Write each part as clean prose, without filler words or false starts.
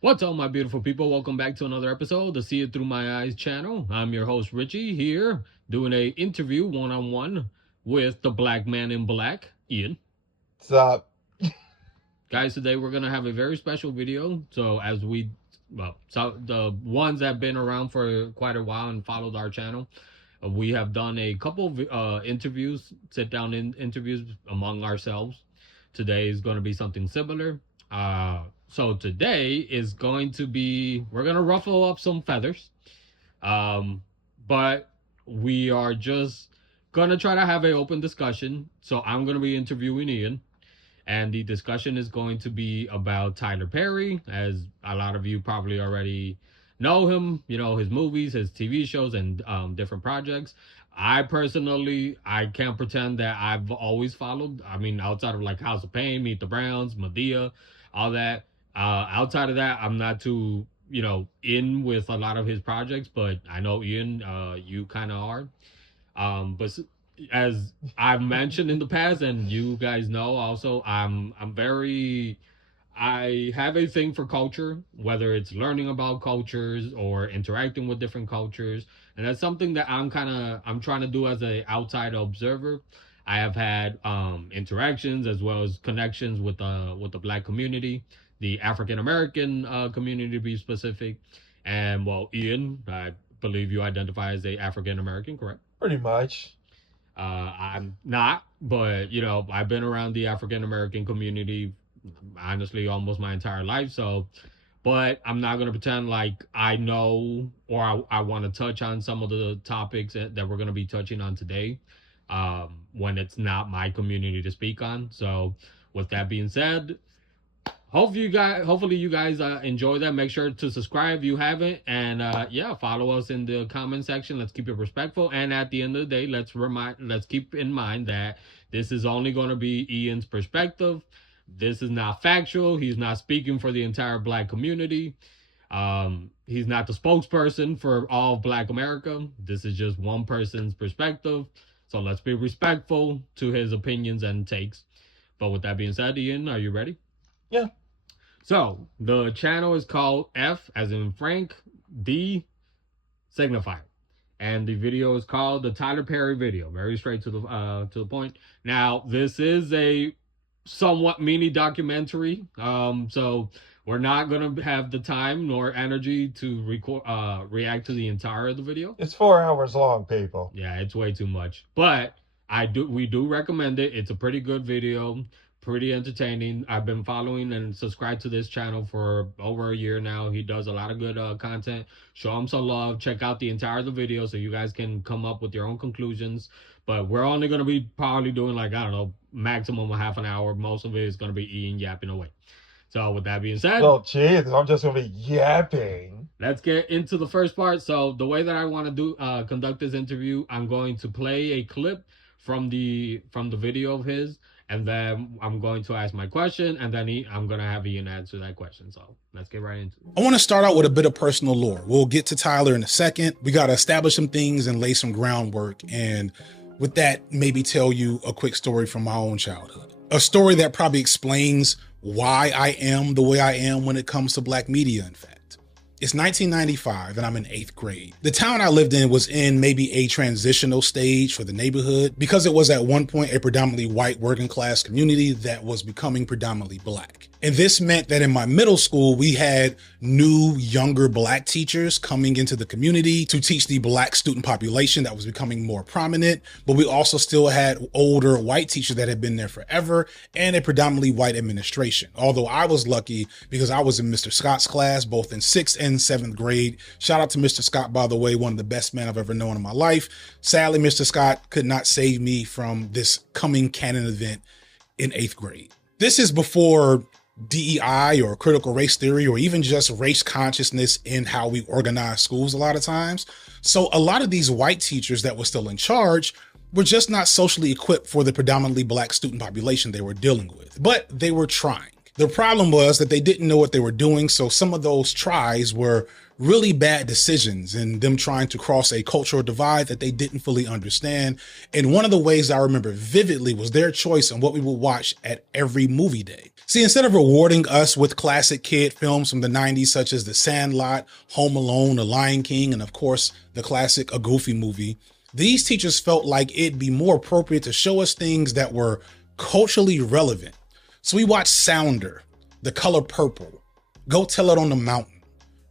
What's up, my beautiful people? Welcome back to another episode of the See It Through My Eyes channel. I'm your host, Richie, here doing a interview one-on-one with the black man in black, Ian. What's up? Guys, today we're going to have a very special video. So the ones that have been around for quite a while and followed our channel, we have done a couple of interviews, sit-down interviews among ourselves. Today is going to be something similar. So today is going to be, we're going to ruffle up some feathers. But we are just going to try to have an open discussion. So I'm going to be interviewing Ian. And the discussion is going to be about Tyler Perry, as a lot of you probably already know him, you know, his movies, his TV shows, and different projects. I personally, I can't pretend that I've always followed. I mean, outside of like House of Pain, Meet the Browns, Medea, all that. Outside of that, I'm not too, in with a lot of his projects, but I know Ian, you kind of are. But as I've mentioned in the past, and you guys know also, I'm very I have a thing for culture, whether it's learning about cultures or interacting with different cultures, and that's something that I'm trying to do as a outside observer. I have had interactions as well as connections with the black community, the African American community to be specific, and well, Ian, I believe you identify as a African American, correct? Pretty much. I'm not, but I've been around the African American community honestly almost my entire life. So, but I'm not gonna pretend like I know or I want to touch on some of the topics that we're gonna be touching on today, when it's not my community to speak on. So, with that being said, hopefully you guys enjoy that. Make sure to subscribe if you haven't, and yeah, follow us in the comment section. Let's keep it respectful, and at the end of the day, let's keep in mind that this is only going to be Ian's perspective. This is not factual. He's not speaking for the entire black community. He's not the spokesperson for all of black America. This is just one person's perspective, so let's be respectful to his opinions and takes. But with that being said, Ian, are you ready? Yeah. So the channel is called F as in Frank D Signifier, and the video is called the Tyler Perry video. Very straight to the point. Now this is a somewhat mini documentary, so we're not gonna have the time nor energy to react to the entire of the video. It's 4 hours long, people. Yeah, it's way too much, but we do recommend it. It's a pretty good video, pretty entertaining. I've been following and subscribed to this channel for over a year now. He does a lot of good content. Show him some love. Check out the entire of the video so you guys can come up with your own conclusions. But we're only going to be probably doing like, I don't know, maximum a half an hour. Most of it is going to be Ian yapping away. So with that being said, Well, geez, I'm just gonna be yapping. let's get into the first part. So the way that I want to do conduct this interview, I'm going to play a clip from the video of his, and then I'm going to ask my question, and then I'm going to have Ian answer that question. So let's get right into it. I want to start out with a bit of personal lore. We'll get to Tyler in a second. We got to establish some things and lay some groundwork. And with that, maybe tell you a quick story from my own childhood. A story that probably explains why I am the way I am when it comes to black media, in fact. It's 1995 and I'm in 8th grade. The town I lived in was in maybe a transitional stage for the neighborhood because it was at one point a predominantly white working class community that was becoming predominantly black. And this meant that in my middle school, we had new, younger black teachers coming into the community to teach the black student population that was becoming more prominent. But we also still had older white teachers that had been there forever and a predominantly white administration. Although I was lucky because I was in Mr. Scott's class, both in 6th and 7th grade. Shout out to Mr. Scott, by the way, one of the best men I've ever known in my life. Sadly, Mr. Scott could not save me from this coming canon event in 8th grade. This is before DEI or critical race theory or even just race consciousness in how we organize schools a lot of times. So a lot of these white teachers that were still in charge were just not socially equipped for the predominantly black student population they were dealing with, but they were trying. The problem was that they didn't know what they were doing, so some of those tries were really bad decisions and them trying to cross a cultural divide that they didn't fully understand. And one of the ways I remember vividly was their choice on what we would watch at every movie day. See, instead of rewarding us with classic kid films from the 90s, such as The Sandlot, Home Alone, The Lion King, and of course, the classic A Goofy Movie, these teachers felt like it'd be more appropriate to show us things that were culturally relevant. So we watched Sounder, The Color Purple, Go Tell It on the Mountain,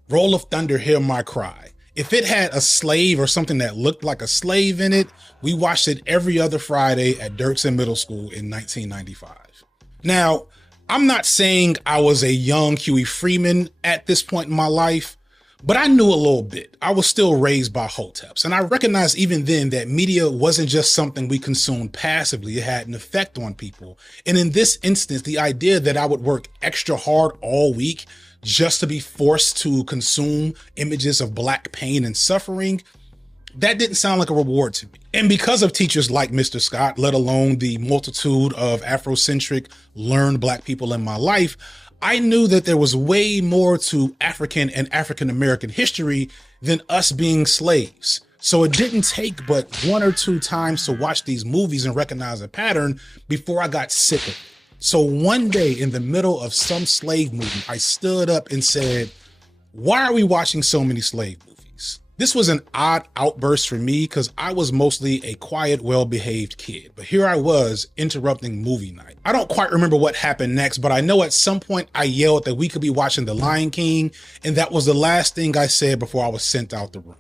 Roll of Thunder, Hear My Cry. If it had a slave or something that looked like a slave in it, we watched it every other Friday at Dirksen Middle School in 1995. Now, I'm not saying I was a young Huey Freeman at this point in my life, but I knew a little bit. I was still raised by Hoteps, and I recognized even then that media wasn't just something we consumed passively. It had an effect on people. And in this instance, the idea that I would work extra hard all week just to be forced to consume images of Black pain and suffering, that didn't sound like a reward to me. And because of teachers like Mr. Scott, let alone the multitude of Afrocentric learned Black people in my life, I knew that there was way more to African and African American history than us being slaves. So it didn't take but one or two times to watch these movies and recognize a pattern before I got sick of it. So one day in the middle of some slave movie, I stood up and said, why are we watching so many slave movies? This was an odd outburst for me because I was mostly a quiet, well-behaved kid. But here I was interrupting movie night. I don't quite remember what happened next, but I know at some point I yelled that we could be watching The Lion King, and that was the last thing I said before I was sent out the room.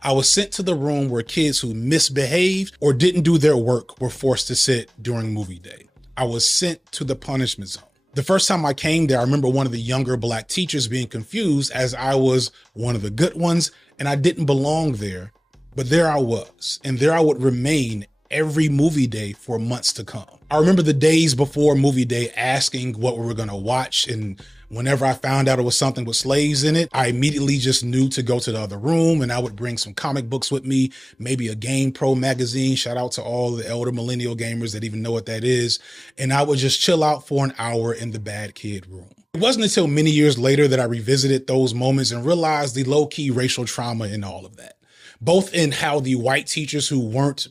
I was sent to the room where kids who misbehaved or didn't do their work were forced to sit during movie day. I was sent to the punishment zone. The first time I came there, I remember one of the younger Black teachers being confused as I was one of the good ones and I didn't belong there, but there I was, and there I would remain every movie day for months to come. I remember the days before movie day asking what we were gonna watch, and whenever I found out it was something with slaves in it, I immediately just knew to go to the other room, and I would bring some comic books with me, maybe a Game Pro magazine. Shout out to all the elder millennial gamers that even know what that is. And I would just chill out for an hour in the bad kid room. It wasn't until many years later that I revisited those moments and realized the low-key racial trauma in all of that, both in how the white teachers who weren't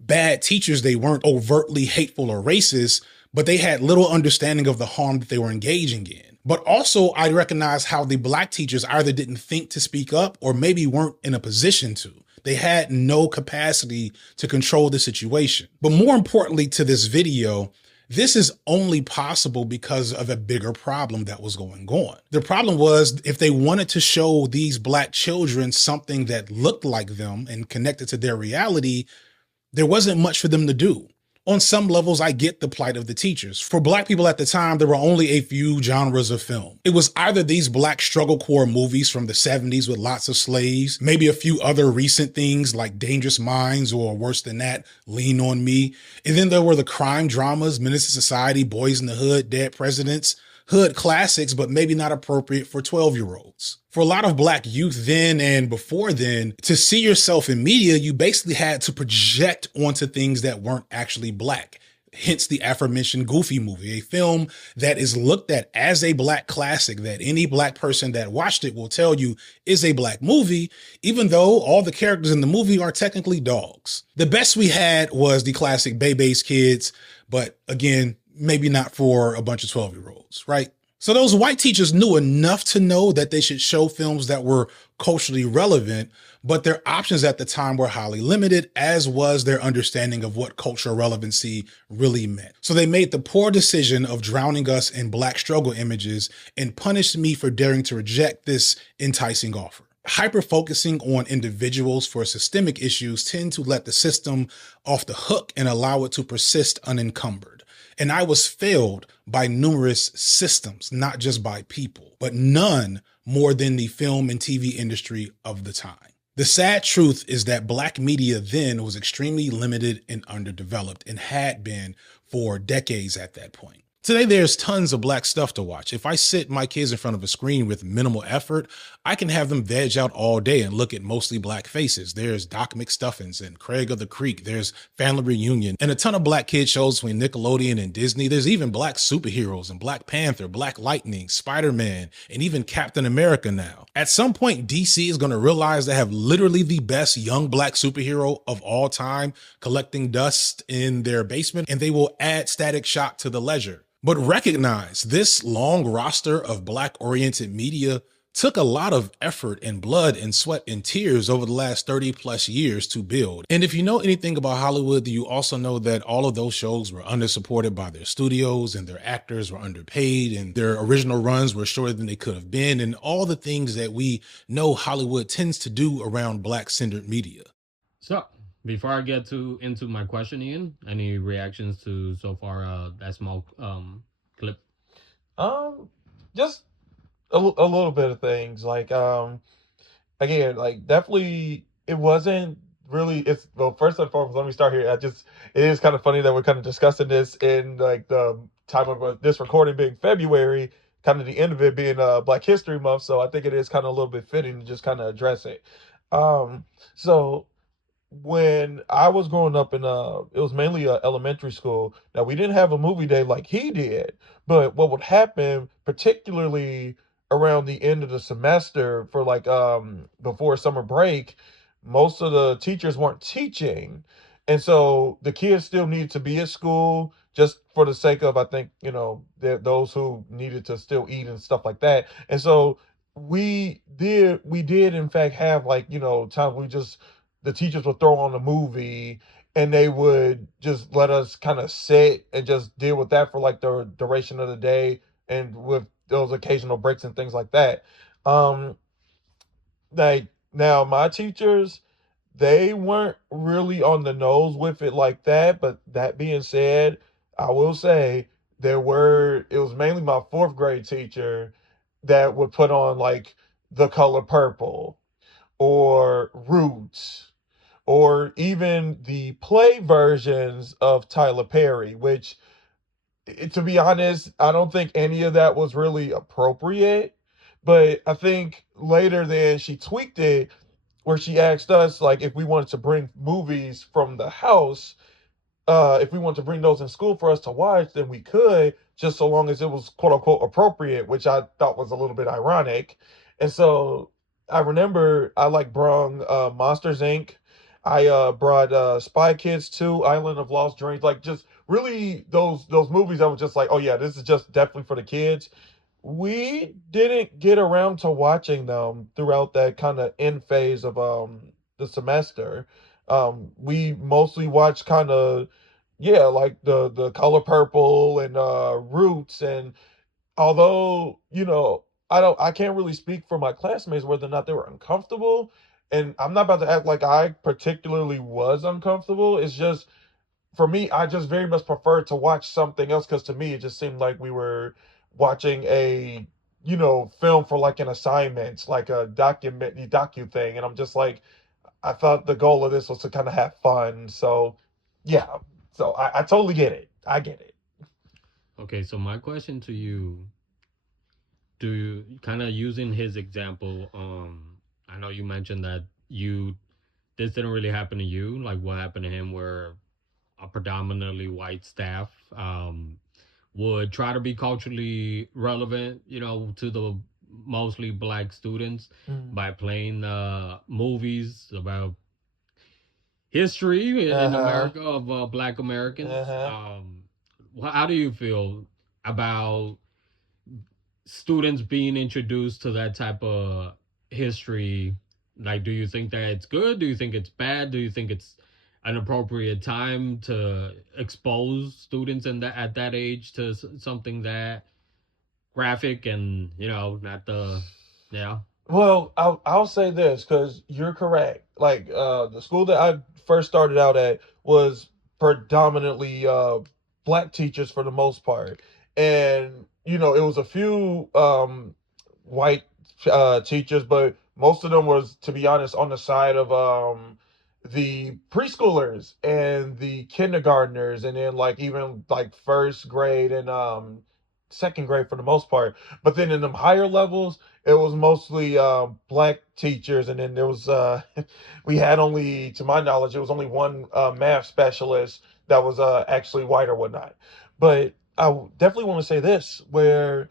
bad teachers, they weren't overtly hateful or racist, but they had little understanding of the harm that they were engaging in. But also I recognized how the Black teachers either didn't think to speak up or maybe weren't in a position to. They had no capacity to control the situation. But more importantly to this video, this is only possible because of a bigger problem that was going on. The problem was if they wanted to show these Black children something that looked like them and connected to their reality, there wasn't much for them to do. On some levels, I get the plight of the teachers. For Black people at the time, there were only a few genres of film. It was either these Black struggle core movies from the 70s with lots of slaves, maybe a few other recent things like Dangerous Minds, or worse than that, Lean on Me. And then there were the crime dramas, Menace to Society, Boys in the Hood, Dead Presidents, hood classics, but maybe not appropriate for 12-year-olds. For a lot of Black youth then and before then, to see yourself in media, you basically had to project onto things that weren't actually Black. Hence the aforementioned Goofy movie, a film that is looked at as a Black classic that any Black person that watched it will tell you is a Black movie, even though all the characters in the movie are technically dogs. The best we had was the classic Bebe's Kids, but again, maybe not for a bunch of 12-year-olds, right? So those white teachers knew enough to know that they should show films that were culturally relevant, but their options at the time were highly limited, as was their understanding of what cultural relevancy really meant. So they made the poor decision of drowning us in Black struggle images and punished me for daring to reject this enticing offer. Hyper-focusing on individuals for systemic issues tend to let the system off the hook and allow it to persist unencumbered. And I was failed by numerous systems, not just by people, but none more than the film and TV industry of the time. The sad truth is that Black media then was extremely limited and underdeveloped and had been for decades at that point. Today, there's tons of black stuff to watch. If I sit my kids in front of a screen with minimal effort, I can have them veg out all day and look at mostly black faces. There's Doc McStuffins and Craig of the Creek. There's Family Reunion and a ton of black kid shows between Nickelodeon and Disney. There's even black superheroes and Black Panther, Black Lightning, Spider-Man, and even Captain America now. At some point, DC is going to realize they have literally the best young black superhero of all time collecting dust in their basement, and they will add Static Shock to the ledger. But recognize this long roster of black-oriented media took a lot of effort and blood and sweat and tears over the last 30 plus years to build. And if you know anything about Hollywood, you also know that all of those shows were undersupported by their studios and their actors were underpaid and their original runs were shorter than they could have been, and all the things that we know Hollywood tends to do around black-centered media. So, before I get to into my question, Ian, any reactions to so far that small clip? Um, just a little bit of things like again, like definitely it wasn't really. It's well, first and foremost, let me start here. It is kind of funny that we're kind of discussing this in like the time of this recording being February, kind of the end of it being Black History Month. So I think it is kind of a little bit fitting to just kind of address it. Um, so when I was growing up in it was mainly a elementary school. Now we didn't have a movie day like he did, but what would happen, particularly around the end of the semester for like before summer break, most of the teachers weren't teaching, and so the kids still needed to be at school just for the sake of I think those who needed to still eat and stuff like that, and so we did in fact have like times we just the teachers would throw on a movie and they would just let us kind of sit and just deal with that for like the duration of the day and with those occasional breaks and things like that. Um like now my teachers, they weren't really on the nose with it like that, but that being said, I will say it was mainly my 4th grade teacher that would put on like The Color Purple or Roots or even the play versions of Tyler Perry, which, to be honest, I don't think any of that was really appropriate. But I think later then she tweaked it where she asked us like if we wanted to bring movies from the house, if we want to bring those in school for us to watch, then we could, just so long as it was quote unquote appropriate, which I thought was a little bit ironic. And so I remember I like brung Monsters Inc. I brought Spy Kids 2, Island of Lost Dreams, like just really those movies that were just like, oh yeah, this is just definitely for the kids. We didn't get around to watching them throughout that kind of end phase of the semester. We mostly watched kind of, yeah, like the Color Purple and Roots, and although I can't really speak for my classmates whether or not they were uncomfortable, and I'm not about to act like I particularly was uncomfortable. It's just for me, I just very much prefer to watch something else because to me it just seemed like we were watching a film for like an assignment, like a docu thing, and I'm just like, I thought the goal of this was to kind of have fun. So yeah, so I totally get it. I get it. Okay, so my question to you, do you kind of using his example? I know you mentioned that you this didn't really happen to you, like what happened to him, where a predominantly white staff would try to be culturally relevant, to the mostly black students Mm. by playing movies about history in Uh-huh. America of black Americans. Uh-huh. How do you feel about students being introduced to that type of history? Like, do you think that it's good? Do you think it's bad? Do you think it's an appropriate time to expose students in that at that age to something that graphic and not the yeah. Well, I'll say this because you're correct. Like the school that I first started out at was predominantly black teachers for the most part, and it was a few white teachers, but most of them was, to be honest, on the side of the preschoolers and the kindergartners, and then like even like first grade and second grade for the most part. But then in them higher levels, it was mostly black teachers, and then there was we had only, to my knowledge, it was only one math specialist that was actually white or whatnot. But I definitely want to say this, where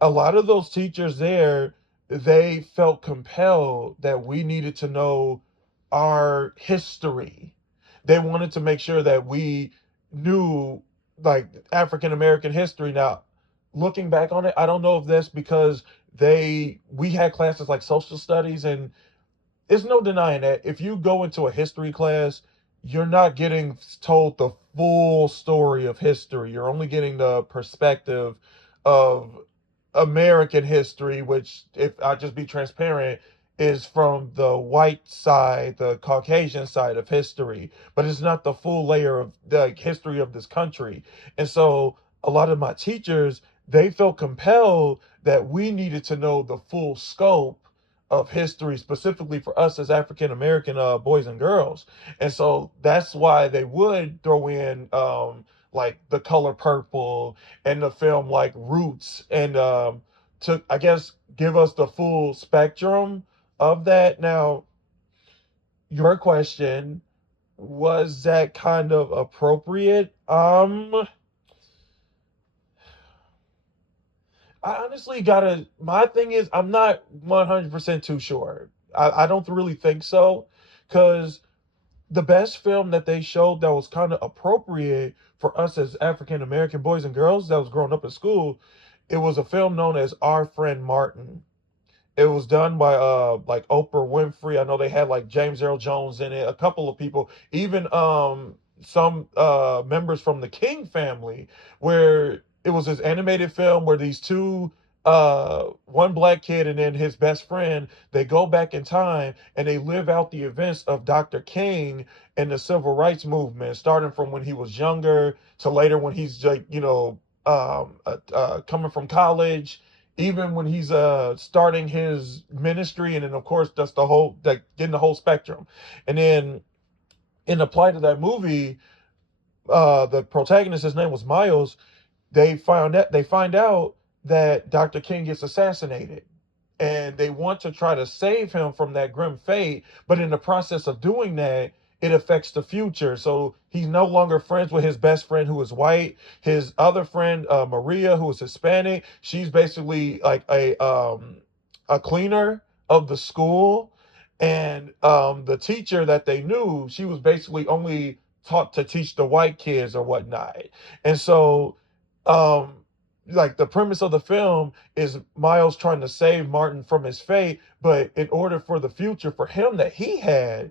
a lot of those teachers there, they felt compelled that we needed to know our history. They wanted to make sure that we knew like African American history. Now, looking back on it, I don't know if that's because we had classes like social studies, and there's no denying that if you go into a history class, you're not getting told the full story of history. You're only getting the perspective of American history, which, if I just be transparent, is from the white side, the Caucasian side of history, but it's not the full layer of the history of this country. And so a lot of my teachers, they felt compelled that we needed to know the full scope of history, specifically for us as African American boys and girls. And so that's why they would throw in like The Color Purple and the film like Roots, and to, I guess, give us the full spectrum of that. Now, your question, was that kind of appropriate? I honestly gotta. My thing is, I'm not 100% too sure. I don't really think so, because the best film that they showed that was kind of appropriate for us as African American boys and girls that was growing up in school, it was a film known as Our Friend Martin. It was done by like Oprah Winfrey. I know they had like James Earl Jones in it, a couple of people, even some members from the King family, where it was this animated film where these two, one black kid and then his best friend, they go back in time and they live out the events of Dr. King and the civil rights movement, starting from when he was younger to later when he's like, coming from college, even when he's starting his ministry, and then of course that's the whole, like, getting the whole spectrum. And then in the plight of that movie, the protagonist, his name was Miles, they find out that Dr. King gets assassinated, and they want to try to save him from that grim fate. But in the process of doing that, it affects the future. So he's no longer friends with his best friend who is white. His other friend, Maria, who is Hispanic, she's basically like a cleaner of the school. And the teacher that they knew, she was basically only taught to teach the white kids or whatnot. And so um like the premise of the film is Miles trying to save Martin from his fate, but in order for the future for him that he had,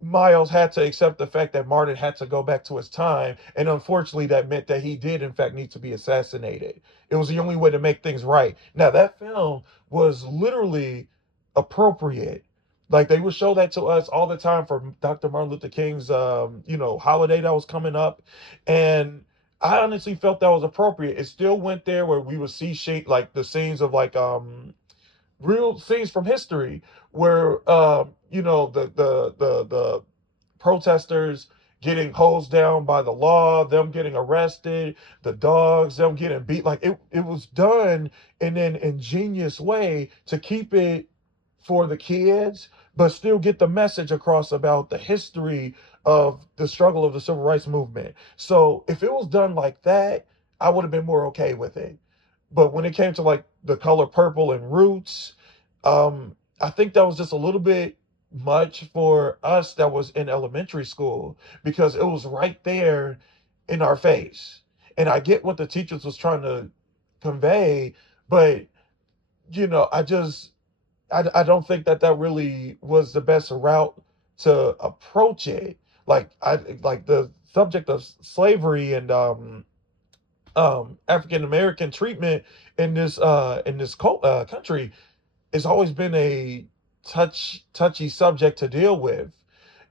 Miles had to accept the fact that Martin had to go back to his time, and unfortunately, that meant that he did, in fact, need to be assassinated. It was the only way to make things right. Now, that film was literally appropriate. Like, they would show that to us all the time for Dr. Martin Luther King's, holiday that was coming up, and I honestly felt that was appropriate. It still went there where we would see like the scenes of like real scenes from history where the protesters getting hosed down by the law, them getting arrested, the dogs, them getting beat. Like it was done in an ingenious way to keep it for the kids, but still get the message across about the history of the struggle of the civil rights movement. So if it was done like that, I would have been more okay with it. But when it came to like The Color Purple and Roots, I think that was just a little bit much for us that was in elementary school, because it was right there in our face. And I get what the teachers was trying to convey, but I don't think that that really was the best route to approach it. Like I like the subject of slavery and African American treatment in this country has always been a touchy subject to deal with.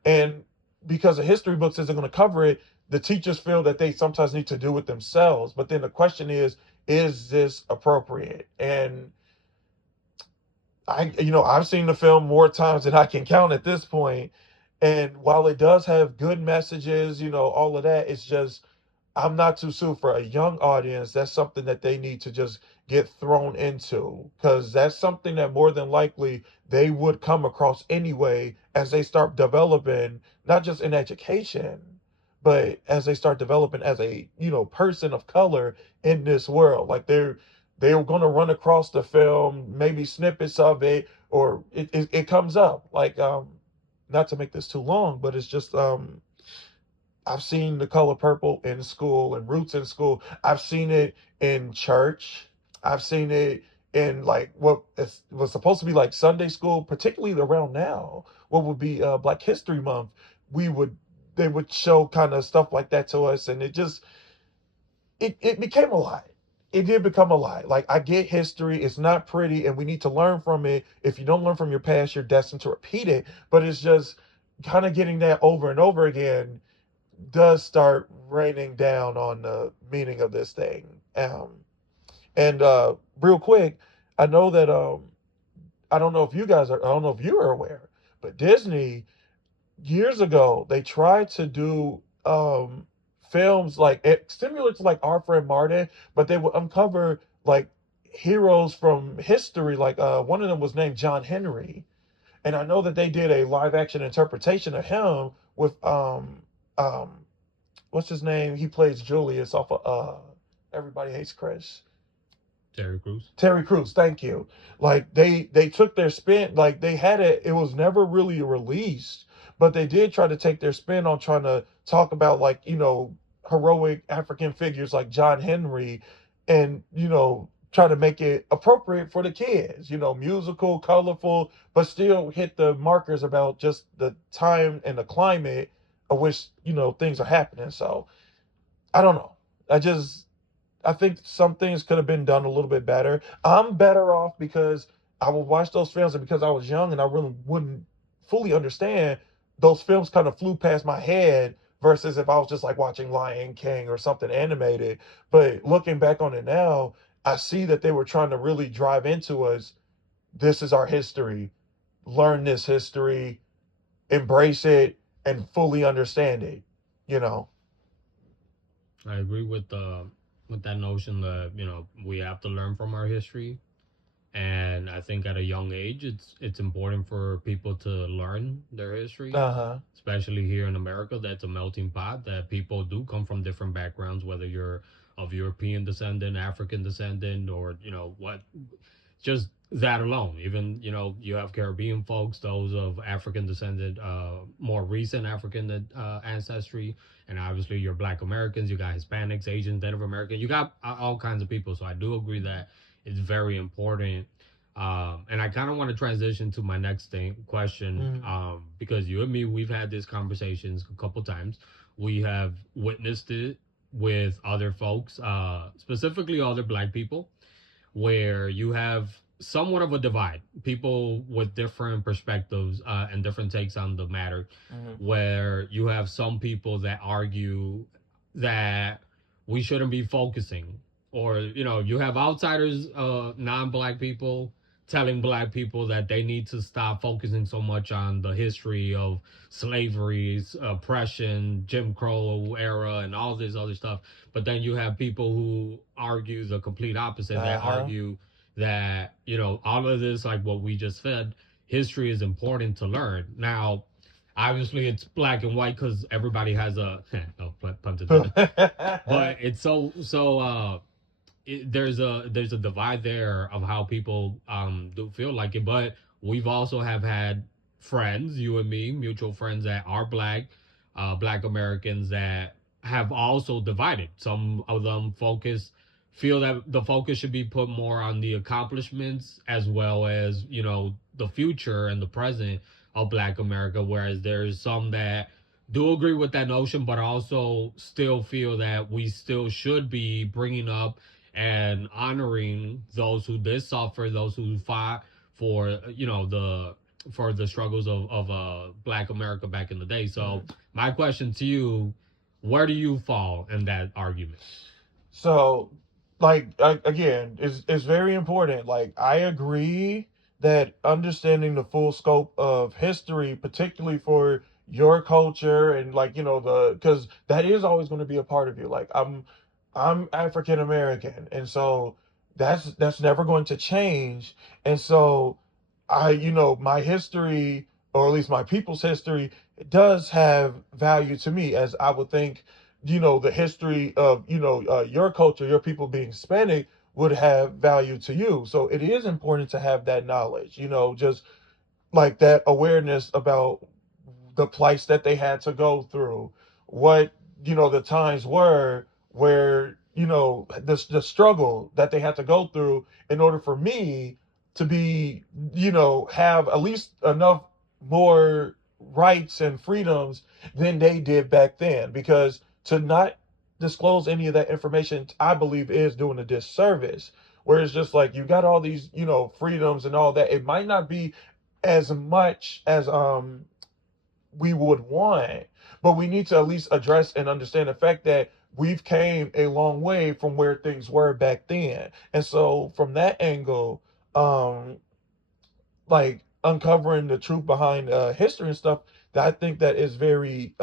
And because the history books isn't going to cover it, the teachers feel that they sometimes need to do it themselves. But then the question is this appropriate? And I've seen the film more times than I can count at this point, And while it does have good messages, all of that, it's just I'm not too soon for a young audience. That's something that they need to just get thrown into because that's something that more than likely they would come across anyway as they start developing, not just in education, but as they start developing as a person of color in this world. Like they're going to run across the film, maybe snippets of it, or it comes up. Like not to make this too long, but it's just I've seen The Color Purple in school and Roots in school. I've seen it in church. I've seen it in like what was supposed to be like Sunday school, particularly around now, what would be Black History Month. We would They would show kind of stuff like that to us, and it became a lot. It did become a lot. Like I get history, it's not pretty, and we need to learn from it. If you don't learn from your past, you're destined to repeat it. But it's just kind of getting that over and over again does start raining down on the meaning of this thing. And real quick, I know that I don't know if you guys are I don't know if you are aware, but Disney years ago they tried to do films like similar to like Our Friend Martin, but they would uncover like heroes from history. Like one of them was named John Henry, and I know that they did a live action interpretation of him with um what's his name? He plays Julius off of Everybody Hates Chris. Terry Crews. Terry Crews, thank you. Like they took their spin, like they had it. It was never really released, but they did try to take their spin on trying to talk about like heroic African figures like John Henry, and try to make it appropriate for the kids. Musical, colorful, but still hit the markers about just the time and the climate of which things are happening. So I don't know. I think some things could have been done a little bit better. I'm better off because I would watch those films, and because I was young and I really wouldn't fully understand, those films kind of flew past my head versus if I was just like watching Lion King or something animated. But looking back on it now, I see that they were trying to really drive into us, this is our history. Learn this history, embrace it, and fully understand it, you know. I agree with that notion that we have to learn from our history, and I think at a young age it's important for people to learn their history, Uh-huh. especially here in America. That's a melting pot that people do come from different backgrounds, whether you're of European descendant, African descendant, or what, just that alone. Even you have Caribbean folks, those of African descendant, more recent African ancestry, and obviously your Black Americans. You got Hispanics, Asians, Native American. You got all kinds of people. So I do agree that it's very important. And I kind of want to transition to my next question, because you and me, we've had these conversations a couple times. We have witnessed it with other folks, specifically other Black people, where you have somewhat of a divide, people with different perspectives and different takes on the matter, where you have some people that argue that we shouldn't be focusing, or you have outsiders, non-black people, telling black people that they need to stop focusing so much on the history of slavery, oppression, Jim Crow era, and all this other stuff. But then you have people who argue the complete opposite, that Uh-huh. argue that all of this, like what we just said, history is important to learn. Now obviously it's black and white because everybody has a no pun intended, but it's there's a divide there of how people do feel like it. But we've also have had friends, you and me, mutual friends that are black, black Americans, that have also divided. Some of them feel that the focus should be put more on the accomplishments as well as the future and the present of black America, whereas there's some that do agree with that notion, but also still feel that we still should be bringing up and honoring those who did suffer, those who fought for the struggles of Black America back in the day. So my question to you: where do you fall in that argument? So, like, again, it's very important. Like, I agree that understanding the full scope of history, particularly for your culture and like, the because that is always going to be a part of you. Like I'm African American, and so that's never going to change. And so my history, or at least my people's history, does have value to me, as I would think, the history of, your culture, your people being Hispanic would have value to you. So it is important to have that knowledge, just like that awareness about the plights that they had to go through, what the times were where the struggle that they had to go through in order for me to be have at least enough more rights and freedoms than they did back then. Because to not disclose any of that information, I believe, is doing a disservice. Where it's just like you got all these freedoms and all that, it might not be as much as we would want, but we need to at least address and understand the fact that we've came a long way from where things were back then. And so from that angle, um like uncovering the truth behind history and stuff, that I think that is very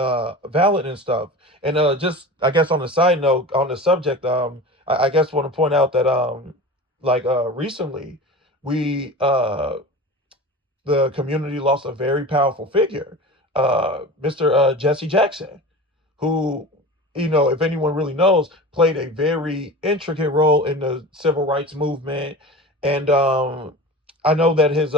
valid and stuff. And just I guess on a side note on the subject, I guess want to point out that recently we the community lost a very powerful figure, Mr. Jesse Jackson, who, if anyone really knows, played a very intricate role in the civil rights movement. And I know that his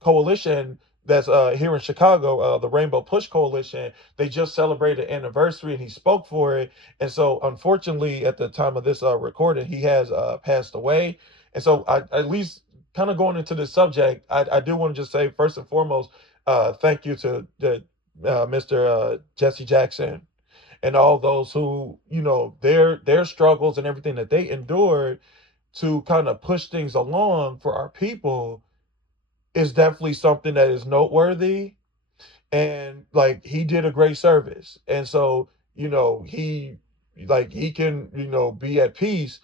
coalition that's here in Chicago, the Rainbow Push Coalition, they just celebrated an anniversary and he spoke for it. And so, unfortunately, at the time of this recording, he has passed away. And so, at least kind of going into this subject, I do want to just say, first and foremost, thank you to Mr. Jesse Jackson and all those who, their struggles and everything that they endured to kind of push things along for our people is definitely something that is noteworthy. And like he did a great service. And so, he can, be at peace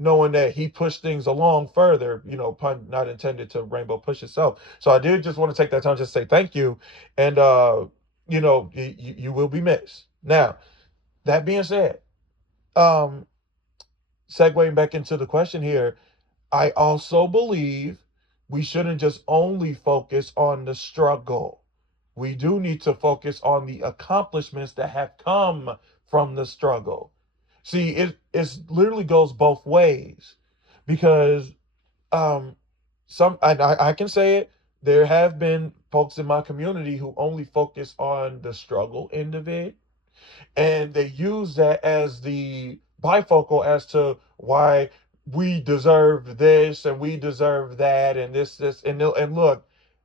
knowing that he pushed things along further, pun not intended, to Rainbow Push itself. So I did just want to take that time to say thank you. And you will be missed. Now, that being said, um, segueing back into the question here, I also believe we shouldn't just only focus on the struggle. We do need to focus on the accomplishments that have come from the struggle. See, it literally goes both ways, because I can say it, there have been folks in my community who only focus on the struggle end of it, and they use that as the bifocal as to why we deserve this and we deserve that and this and look,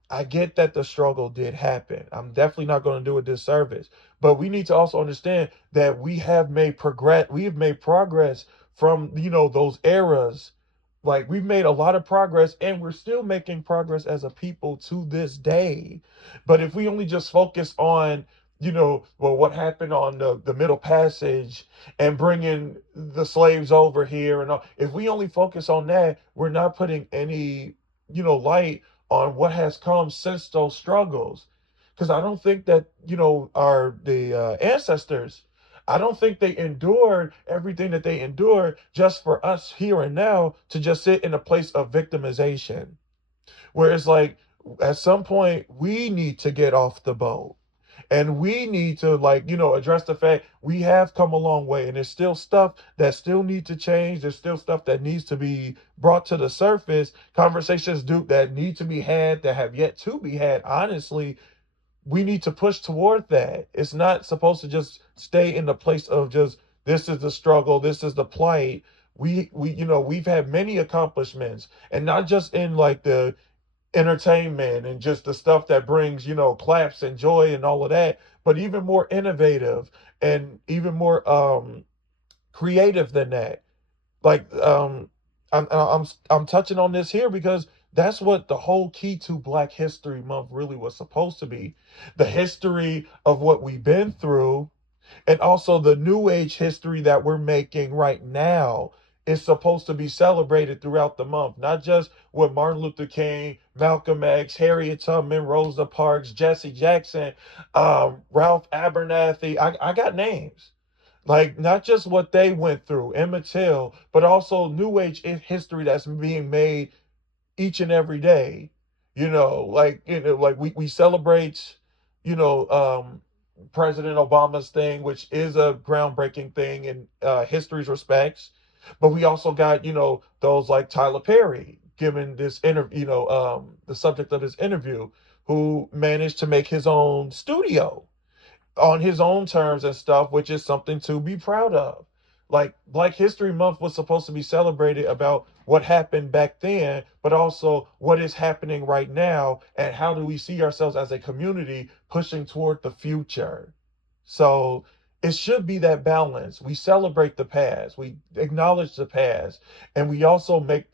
I get that the struggle did happen. I'm definitely not going to do a disservice, but we need to also understand that we have made progress from those eras. Like, we've made a lot of progress and we're still making progress as a people to this day. But if we only just focus on well, what happened on the Middle Passage and bringing the slaves over here and all, if we only focus on that, we're not putting any, light on what has come since those struggles. Because I don't think that, the ancestors, I don't think they endured everything that they endured just for us here and now to just sit in a place of victimization. Where it's like, at some point, we need to get off the boat and we need to, like, address the fact we have come a long way and there's still stuff that still need to change. There's still stuff that needs to be brought to the surface, conversations that need to be had that have yet to be had. Honestly, we need to push toward that. It's not supposed to just stay in the place of just, this is the struggle, this is the plight. We've had many accomplishments, and not just in like the entertainment and just the stuff that brings, claps and joy and all of that, but even more innovative and even more creative than that. Like, I'm touching on this here because that's what the whole key to Black History Month really was supposed to be. The history of what we've been through, and also the new age history that we're making right now. is supposed to be celebrated throughout the month, not just with Martin Luther King, Malcolm X, Harriet Tubman, Rosa Parks, Jesse Jackson, Ralph Abernathy. I got names. Like, not just what they went through, Emmett Till, but also New Age history that's being made each and every day. Like we celebrate, you know, President Obama's thing, which is a groundbreaking thing in history's respects. But we also got, those like Tyler Perry giving this interview, the subject of this interview, who managed to make his own studio on his own terms and stuff, which is something to be proud of. Like Black History Month was supposed to be celebrated about what happened back then, but also what is happening right now and how do we see ourselves as a community pushing toward the future. So it should be that balance. We celebrate the past, we acknowledge the past, and we also make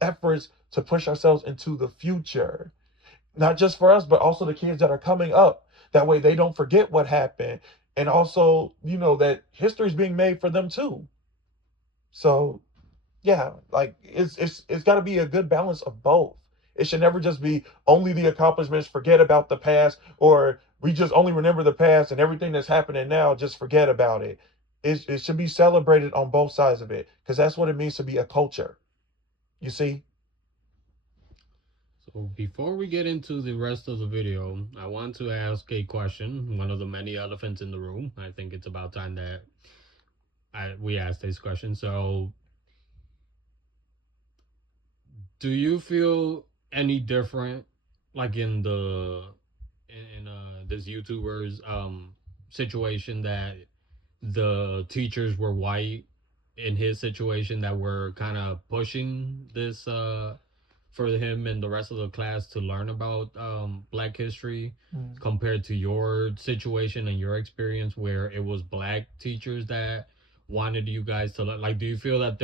efforts to push ourselves into the future, not just for us, but also the kids that are coming up. That way they don't forget what happened. And also, that history is being made for them too. So yeah, like it's got to be a good balance of both. It should never just be only the accomplishments, forget about the past, or we just only remember the past and everything that's happening now, just forget about it. It should be celebrated on both sides of it, because that's what it means to be a culture. You see? So before we get into the rest of the video, I want to ask a question. One of the many elephants in the room. I think it's about time that we ask this question. So, do you feel any different, like in this YouTuber's situation, that the teachers were white in his situation, that were kind of pushing this for him and the rest of the class to learn about Black history, Mm. compared to your situation and your experience where it was Black teachers that wanted you guys to like? Do you feel that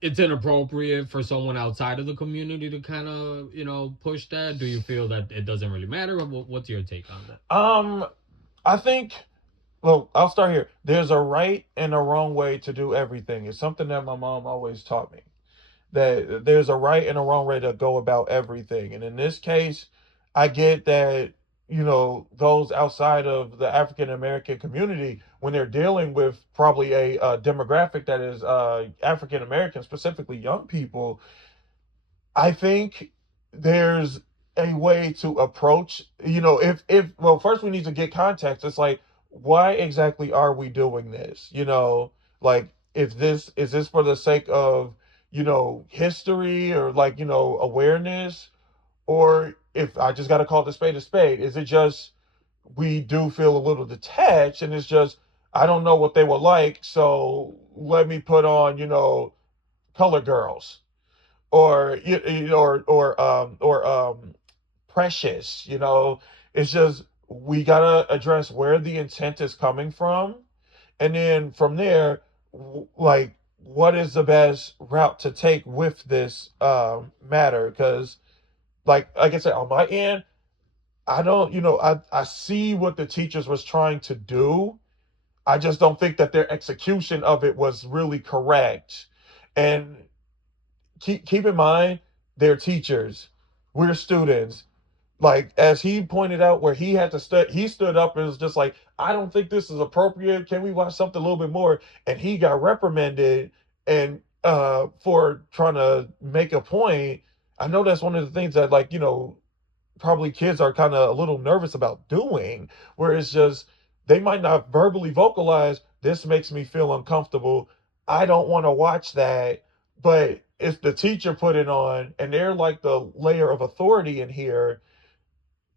it's inappropriate for someone outside of the community to kind of push that? Do you feel that it doesn't really matter? What's your take on that? I think, well, I'll start here. There's a right and a wrong way to do everything. It's something that my mom always taught me. That there's a right and a wrong way to go about everything. And in this case, I get that, those outside of the African American community, when they're dealing with probably a demographic that is African American, specifically young people, I think there's a way to approach, if well, first we need to get context. It's like, why exactly are we doing this? Like, if this is this for the sake of, history, or like, awareness, or if I just got to call the spade a spade, is it just we do feel a little detached, and it's just, I don't know what they were like, so let me put on, color girls, or precious. It's just, we gotta address where the intent is coming from, and then from there, like, what is the best route to take with this matter? Because, like I said, on my end, I don't, I see what the teachers was trying to do. I just don't think that their execution of it was really correct. And keep in mind, they're teachers, we're students. Like, as he pointed out, where he had to he stood up and was just like, I don't think this is appropriate, can we watch something a little bit more? And he got reprimanded, and for trying to make a point. I know that's one of the things that, like, probably kids are kind of a little nervous about doing, where it's just, they might not verbally vocalize, this makes me feel uncomfortable, I don't want to watch that. But if the teacher put it on, and they're like the layer of authority in here,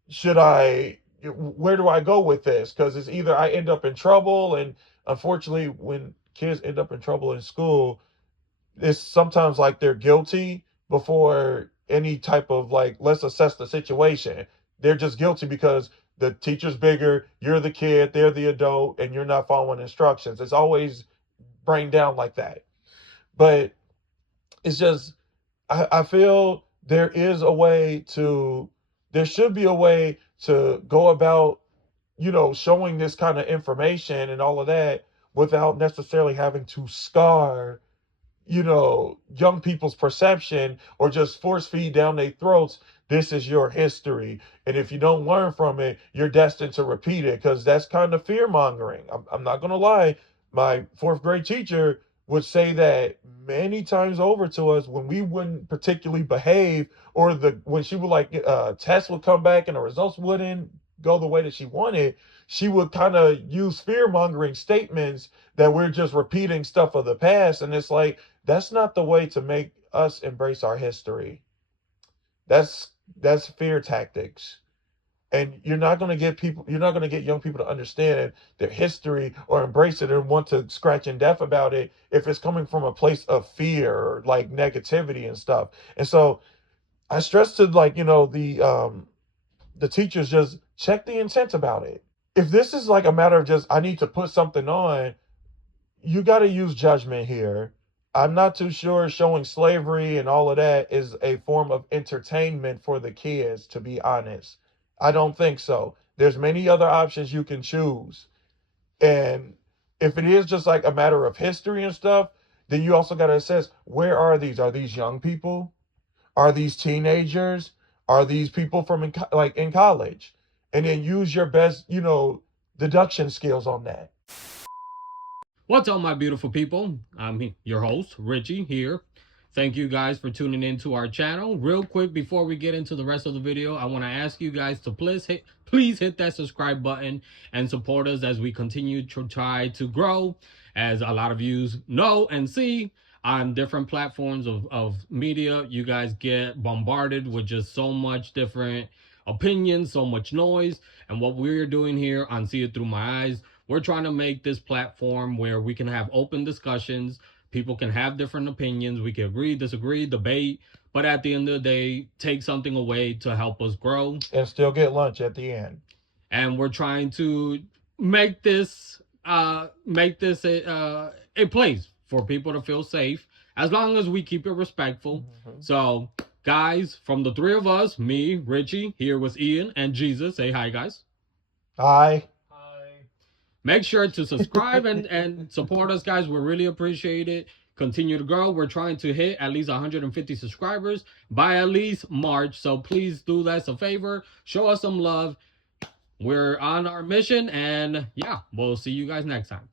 should I, where do I go with this? Because it's either I end up in trouble, and unfortunately, when kids end up in trouble in school, it's sometimes like they're guilty before any type of, like, let's assess the situation. They're just guilty because the teacher's bigger, you're the kid, they're the adult, and you're not following instructions. It's always brain down like that. But it's just, I feel there should be a way to go about, showing this kind of information and all of that without necessarily having to scar, young people's perception or just force feed down their throats. This is your history. And if you don't learn from it, you're destined to repeat it, because that's kind of fear mongering. I'm not going to lie. My fourth grade teacher would say that many times over to us when we wouldn't particularly behave, or when she would tests would come back and the results wouldn't go the way that she wanted. She would kind of use fear mongering statements that we're just repeating stuff of the past. And it's like, that's not the way to make us embrace our history. That's fear tactics. And you're not going to get young people to understand their history or embrace it and want to scratch and death about it if it's coming from a place of fear or like negativity and stuff. And so I stress to the teachers, just check the intent about it. If this is like a matter of just I need to put something on, you got to use judgment here. I'm not too sure showing slavery and all of that is a form of entertainment for the kids, to be honest. I don't think so. There's many other options you can choose. And if it is just like a matter of history and stuff, then you also got to assess, where are these? Are these young people? Are these teenagers? Are these people from in college? And then use your best, deduction skills on that. What's up, my beautiful people? I'm your host, Richie, here. Thank you guys for tuning into our channel. Real quick, before we get into the rest of the video, I want to ask you guys to please hit that subscribe button and support us as we continue to try to grow. As a lot of you know and see, on different platforms of media, you guys get bombarded with just so much different opinions, so much noise. And what we're doing here on See It Through My Eyes, we're trying to make this platform where we can have open discussions. People can have different opinions. We can agree, disagree, debate, but at the end of the day, take something away to help us grow. And still get lunch at the end. And we're trying to make this a place for people to feel safe, as long as we keep it respectful. Mm-hmm. So, guys, from the three of us, me, Richie, here with Ian and Jesus. Say hi, guys. Hi. Make sure to subscribe and support us, guys. We really appreciate it. Continue to grow. We're trying to hit at least 150 subscribers by at least March. So please do us a favor. Show us some love. We're on our mission. And yeah, we'll see you guys next time.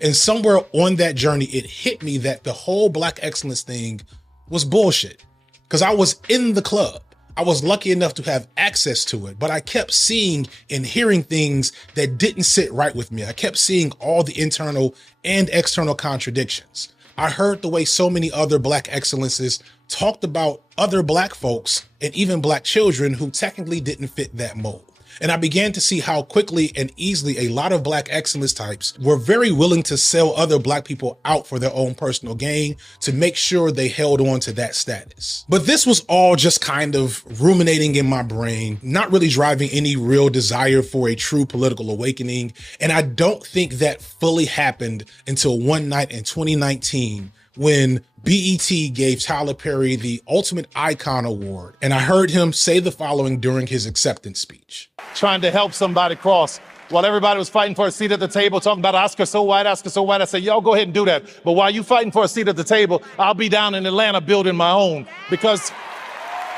And somewhere on that journey, it hit me that the whole Black excellence thing was bullshit. Because I was in the club. I was lucky enough to have access to it, but I kept seeing and hearing things that didn't sit right with me. I kept seeing all the internal and external contradictions. I heard the way so many other Black excellences talked about other Black folks and even Black children who technically didn't fit that mold. And I began to see how quickly and easily a lot of Black excellence types were very willing to sell other Black people out for their own personal gain to make sure they held on to that status. But this was all just kind of ruminating in my brain, not really driving any real desire for a true political awakening. And I don't think that fully happened until one night in 2019, when BET gave Tyler Perry the Ultimate Icon Award. And I heard him say the following during his acceptance speech. Trying to help somebody cross. While everybody was fighting for a seat at the table, talking about Oscar so white, I said, y'all go ahead and do that. But while you fighting for a seat at the table, I'll be down in Atlanta building my own. Because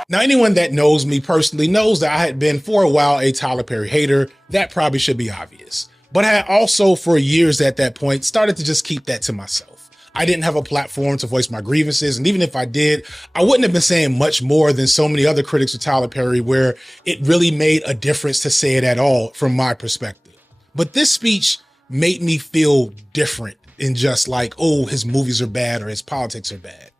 now, anyone that knows me personally knows that I had been for a while a Tyler Perry hater. That probably should be obvious. But I had also for years at that point started to just keep that to myself. I didn't have a platform to voice my grievances. And even if I did, I wouldn't have been saying much more than so many other critics of Tyler Perry, where it really made a difference to say it at all from my perspective. But this speech made me feel different in just like, oh, his movies are bad or his politics are bad.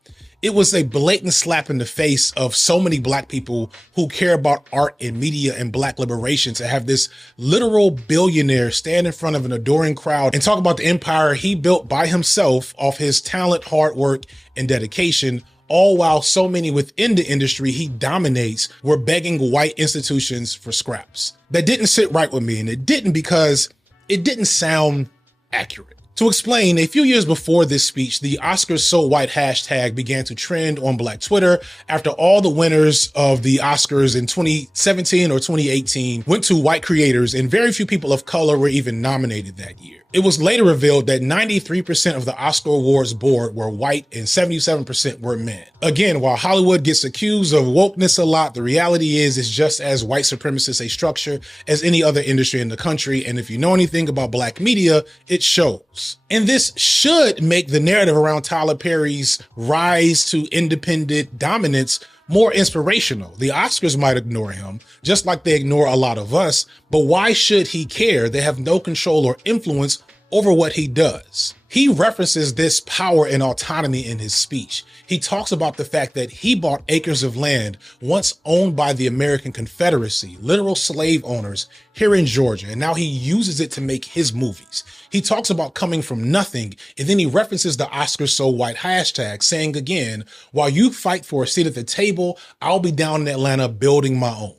It was a blatant slap in the face of so many Black people who care about art and media and Black liberation to have this literal billionaire stand in front of an adoring crowd and talk about the empire he built by himself off his talent, hard work, and dedication, all while so many within the industry he dominates were begging white institutions for scraps. That didn't sit right with me, and it didn't because it didn't sound accurate. To explain, a few years before this speech, the Oscars So White hashtag began to trend on Black Twitter after all the winners of the Oscars in 2017 or 2018 went to white creators, and very few people of color were even nominated that year. It was later revealed that 93% of the Oscar Awards board were white and 77% were men. Again, while Hollywood gets accused of wokeness a lot, the reality is it's just as white supremacist a structure as any other industry in the country, and if you know anything about black media, it shows. And this should make the narrative around Tyler Perry's rise to independent dominance more inspirational. The Oscars might ignore him, just like they ignore a lot of us, but why should he care? They have no control or influence over what he does. He references this power and autonomy in his speech. He talks about the fact that he bought acres of land once owned by the American Confederacy, literal slave owners here in Georgia, and now he uses it to make his movies. He talks about coming from nothing, and then he references the Oscars So White hashtag, saying again, while you fight for a seat at the table, I'll be down in Atlanta building my own.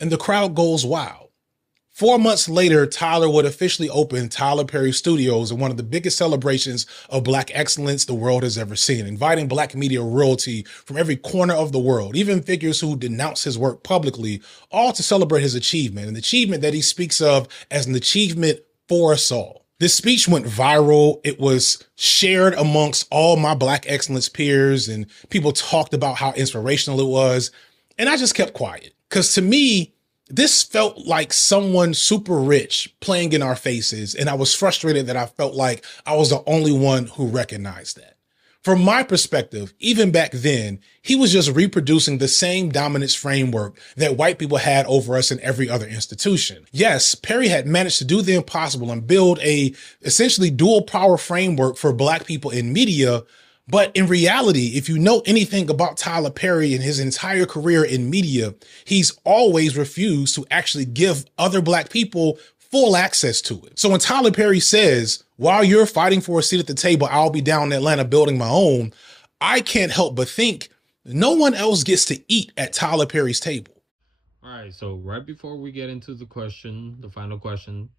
And the crowd goes wild. 4 months later, Tyler would officially open Tyler Perry Studios in one of the biggest celebrations of Black excellence the world has ever seen, inviting Black media royalty from every corner of the world, even figures who denounce his work publicly, all to celebrate his achievement, an achievement that he speaks of as an achievement for us all. This speech went viral. It was shared amongst all my Black excellence peers, and people talked about how inspirational it was. And I just kept quiet, because to me, this felt like someone super rich playing in our faces, and I was frustrated that I felt like I was the only one who recognized that. From my perspective, even back then, he was just reproducing the same dominance framework that white people had over us in every other institution. Yes, Perry had managed to do the impossible and build a essentially dual power framework for Black people in media. But in reality, if you know anything about Tyler Perry and his entire career in media, he's always refused to actually give other Black people full access to it. So when Tyler Perry says, while you're fighting for a seat at the table, I'll be down in Atlanta building my own, I can't help but think no one else gets to eat at Tyler Perry's table. All right, so right before we get into the question, the final question,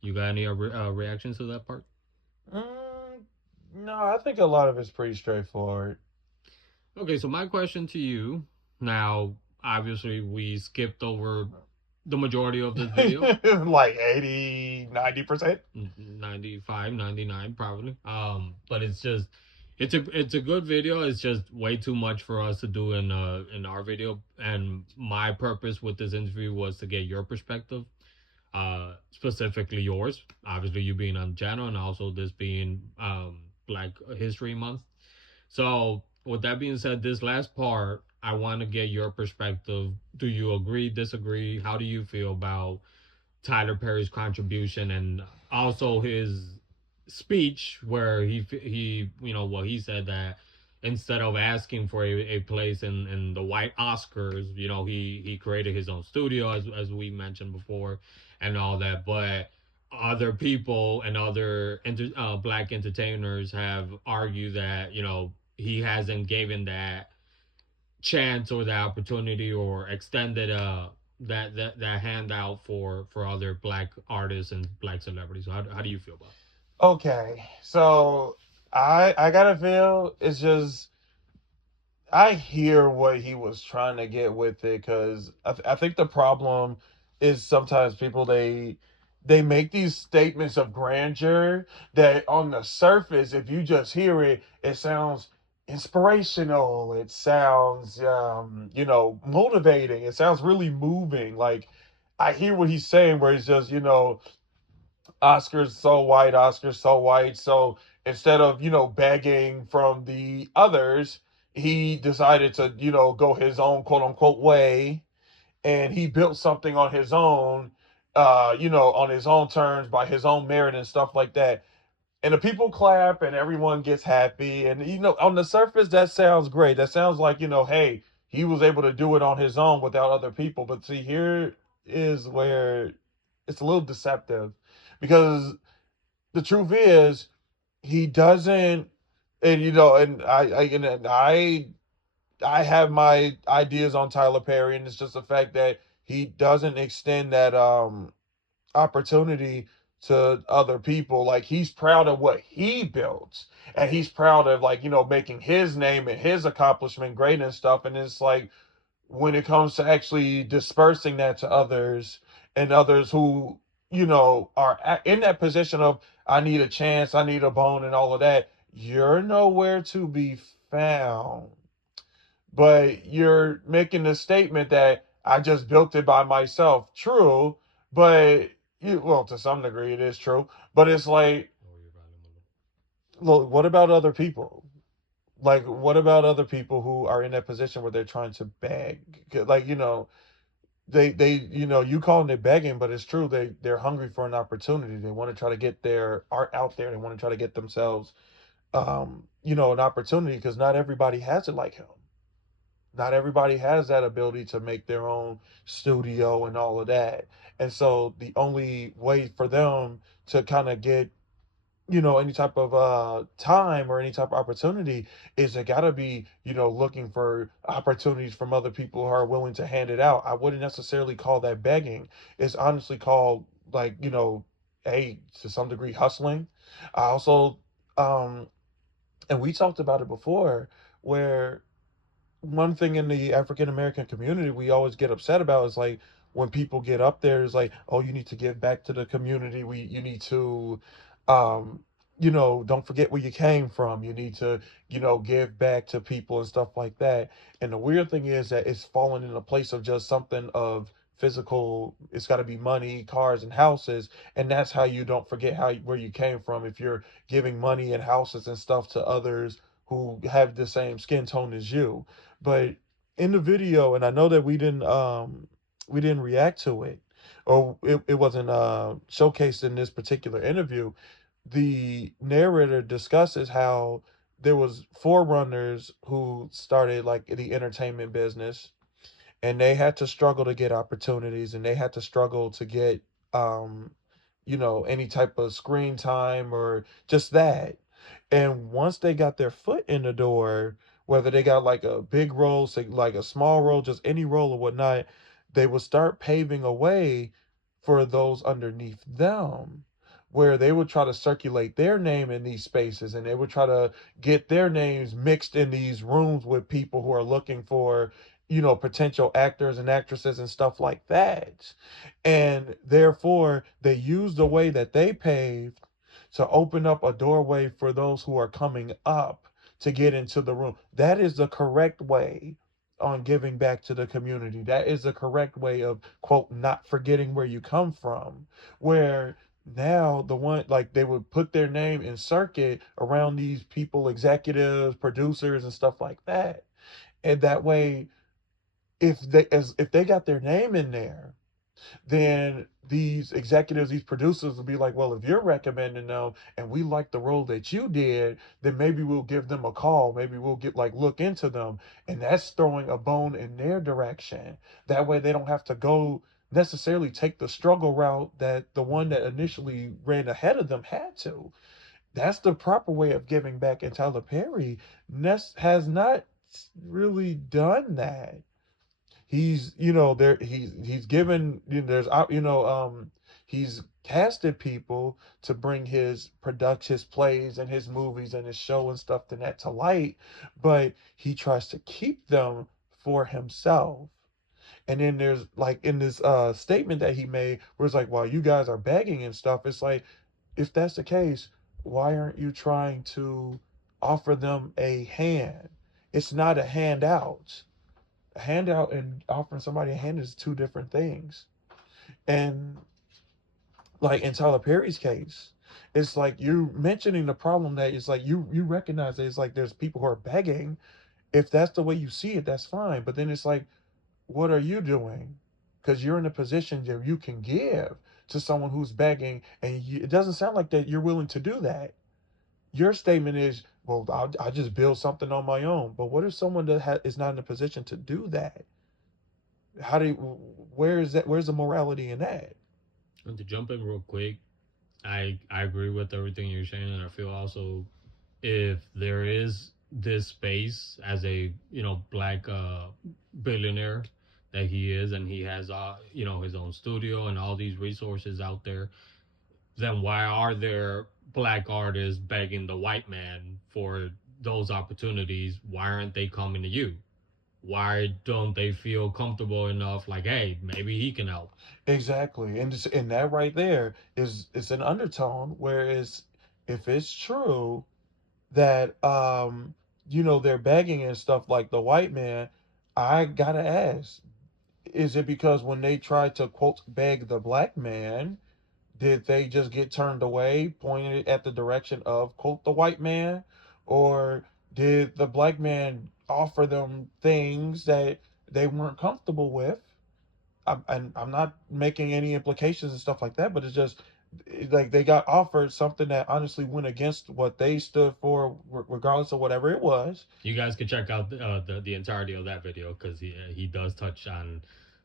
you got any reactions to that part? No, I think a lot of it's pretty straightforward. Okay, so my question to you now, obviously, we skipped over the majority of this video. Like 80, 90%. 95, 99 probably. But it's a good video. It's just way too much for us to do in our video. And my purpose with this interview was to get your perspective, specifically yours. Obviously, you being on the channel, and also this being Black History Month. So with that being said, this last part, I want to get your perspective. Do you agree, disagree? How do you feel about Tyler Perry's contribution, and also his speech where he he said that instead of asking for a place in the white Oscars, he created his own studio, as we mentioned before, and all that. But other people and other Black entertainers have argued that he hasn't given that chance or the opportunity or extended that handout for other Black artists and Black celebrities. So how do you feel about it? Okay, so I gotta feel it's just I hear what he was trying to get with it, because I think the problem is sometimes people they make these statements of grandeur that on the surface, if you just hear it, it sounds inspirational. It sounds motivating. It sounds really moving. Like I hear what he's saying, where he's just Oscar's so white, Oscar's so white. So instead of, begging from the others, he decided to, go his own quote unquote way. And he built something on his own, on his own terms, by his own merit and stuff like that. And the people clap and everyone gets happy. And, on the surface, that sounds great. That sounds like, hey, he was able to do it on his own without other people. But see, here is where it's a little deceptive, because the truth is he doesn't. And I have my ideas on Tyler Perry, and it's just the fact that he doesn't extend that opportunity to other people. Like, he's proud of what he built, and he's proud of, like, making his name and his accomplishment great and stuff. And it's like, when it comes to actually dispersing that to others, and others who, are in that position of I need a chance, I need a bone, and all of that. You're nowhere to be found. But you're making the statement that I just built it by myself. True, but well, to some degree, it is true. But it's like, look, what about other people? Like, what about other people who are in that position where they're trying to beg? Like, you calling it begging, but it's true. They're hungry for an opportunity. They want to try to get their art out there. They want to try to get themselves, an opportunity, because not everybody has it like him. Not everybody has that ability to make their own studio and all of that. And so the only way for them to kind of get, any type of time or any type of opportunity is they got to be, looking for opportunities from other people who are willing to hand it out. I wouldn't necessarily call that begging. It's honestly called, like, to some degree, hustling. I also, and we talked about it before, where one thing in the African American community we always get upset about is like when people get up there is like, oh, you need to give back to the community. You need to, um, don't forget where you came from. You need to, give back to people and stuff like that. And the weird thing is that it's fallen in a place of just something of physical. It's got to be money, cars, and houses, and that's how you don't forget where you came from. If you're giving money and houses and stuff to others who have the same skin tone as you. But in the video, and I know that we didn't react to it, or it wasn't showcased in this particular interview. The narrator discusses how there was forerunners who started like the entertainment business, and they had to struggle to get opportunities, and they had to struggle to get um any type of screen time or just that. And once they got their foot in the door, whether they got like a big role, say like a small role, just any role or whatnot, they would start paving a way for those underneath them, where they would try to circulate their name in these spaces, and they would try to get their names mixed in these rooms with people who are looking for, potential actors and actresses and stuff like that. And therefore, they use the way that they paved to open up a doorway for those who are coming up to get into the room. That is the correct way on giving back to the community. That is the correct way of, quote, not forgetting where you come from. Where now the one, like, they would put their name in circuit around these people, executives, producers, and stuff like that. And that way, if they got their name in there, then these executives, these producers will be like, well, if you're recommending them and we like the role that you did, then maybe we'll give them a call. Maybe we'll get like look into them. And that's throwing a bone in their direction. That way they don't have to go necessarily take the struggle route that the one that initially ran ahead of them had to. That's the proper way of giving back. And Tyler Perry has not really done that. He's there he's given, there's he's casted people to bring his production, his plays and his movies and his show and stuff to light, but he tries to keep them for himself. And then there's like in this statement that he made where it's like, while you guys are begging and stuff, it's like, if that's the case, why aren't you trying to offer them a hand? It's not a handout. A handout and offering somebody a hand is two different things. And like in Tyler Perry's case, it's like you're mentioning the problem that it's like you recognize that it's like there's people who are begging. If that's the way you see it, that's fine. But then it's like, what are you doing? Because you're in a position that you can give to someone who's begging, and it doesn't sound like that you're willing to do that. Your statement is, well, I'll just build something on my own. But what if someone that is not in a position to do that? How do you, where is that? Where's the morality in that? And to jump in real quick, I agree with everything you're saying, and I feel also if there is this space as a black billionaire that he is, and he has his own studio and all these resources out there, then why are there black artists begging the white man for those opportunities? Why aren't they coming to you? why don't they feel comfortable enough? Like, hey, maybe he can help. Exactly. And that right there is an undertone. Whereas if it's true that they're begging and stuff like the white man, I gotta ask, is it because when they tried to quote beg the black man, did they just get turned away, pointed at the direction of quote the white man? Or did the black man offer them things that they weren't comfortable with? I'm not making any implications and stuff like that, but it's just like they got offered something that honestly went against what they stood for, regardless of whatever it was. You guys can check out the entirety of that video because he does touch on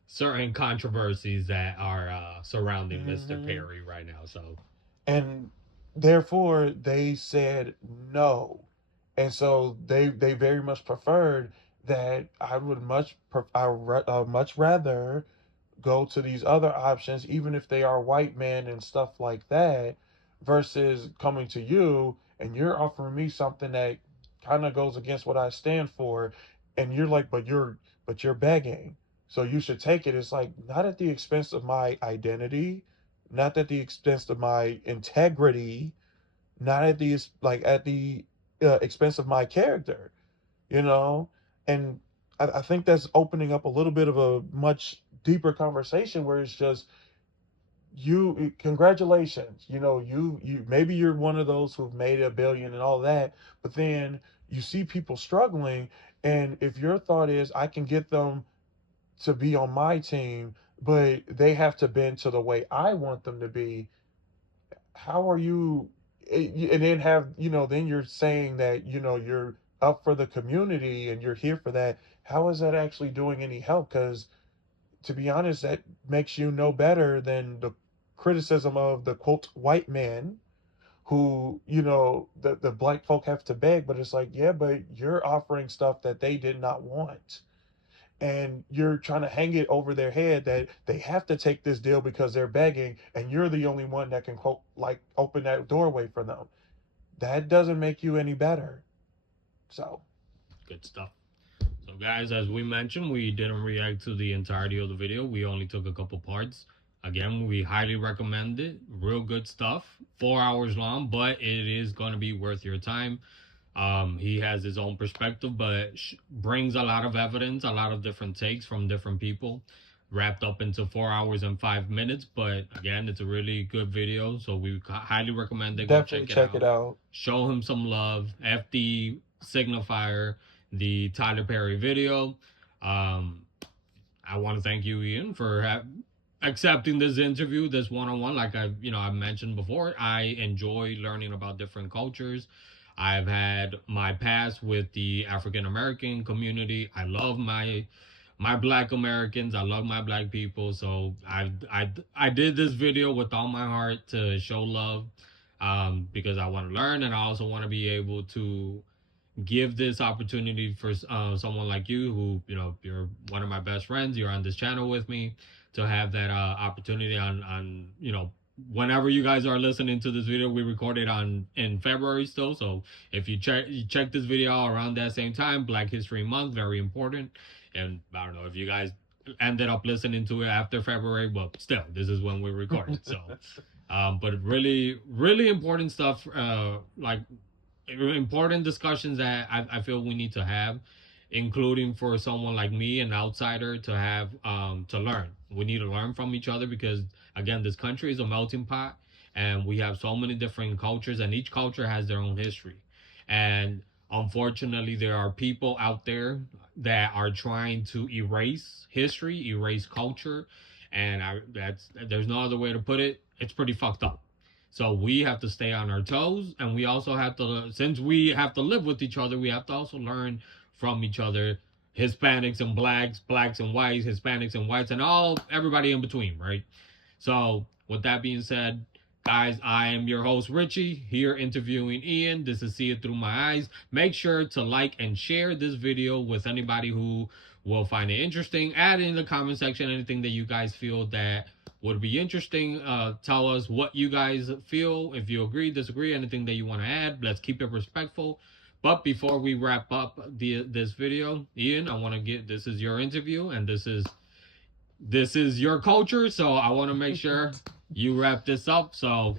certain controversies that are surrounding Mr. Hmm. Perry right now. So And therefore they said no, and so they very much preferred that I would much rather go to these other options, even if they are white men and stuff like that, versus coming to you and you're offering me something that kind of goes against what I stand for, and you're like, but you're begging, so you should take it. It's like not at the expense of my identity, not at the expense of my integrity, not at the at the expense of my character, you know? And I think that's opening up a little bit of a much deeper conversation where it's just congratulations, you maybe you're one of those who've made a billion and all that, but then you see people struggling, and if your thought is I can get them to be on my team, but they have to bend to the way I want them to be, how are you and then then you're saying that you're up for the community and you're here for that. How is that actually doing any help? Because to be honest, that makes you no better than the criticism of the quote white man who the black folk have to beg. But it's like, yeah, but you're offering stuff that they did not want, and you're trying to hang it over their head that they have to take this deal because they're begging, and you're the only one that can quote like open that doorway for them. That doesn't make you any better. So good stuff. So, guys, as we mentioned, we didn't react to the entirety of the video. We only took a couple parts. Again, we highly recommend it. Real good stuff. 4 hours long, but it is going to be worth your time. He has his own perspective, but brings a lot of evidence, a lot of different takes from different people, wrapped up into 4 hours and 5 minutes. But again, it's a really good video, so we highly recommend it. Go definitely check it check it out. out. Show him some love. FD Signifier, the Tyler Perry video. Um, I want to thank you, Ian, for accepting this interview, this one-on-one. Like I mentioned before, I enjoy learning about different cultures. I've had my past with the African American community. I love my Black Americans. I love my Black people. So I did this video with all my heart to show love, because I want to learn, and I also want to be able to give this opportunity for someone like you, who you're one of my best friends. You're on this channel with me, to have that opportunity on whenever you guys are listening to this video. We recorded on in February still, so if you check this video out around that same time, Black History Month, very important. And I don't know if you guys ended up listening to it after February, but still, this is when we recorded. So but really, really important stuff, like important discussions that I feel we need to have, including for someone like me, an outsider, to have to learn. We need to learn from each other because, again, this country is a melting pot, and we have so many different cultures, and each culture has their own history. And unfortunately, there are people out there that are trying to erase history, erase culture, and there's no other way to put it. It's pretty fucked up. So we have to stay on our toes, and we also have to, since we have to live with each other, we have to also learn from each other, Hispanics and blacks, blacks and whites, Hispanics and whites, and everybody in between, right? So with that being said, guys, I am your host Richie, here interviewing Ian. This is See It Through My Eyes. Make sure to like and share this video with anybody who will find it interesting. Add in the comment section anything that you guys feel that would be interesting. Tell us what you guys feel, if you agree, disagree, anything that you want to add. Let's keep it respectful. But before we wrap up this video, Ian, I want to get this is your interview and this is your culture, so I want to make sure you wrap this up. So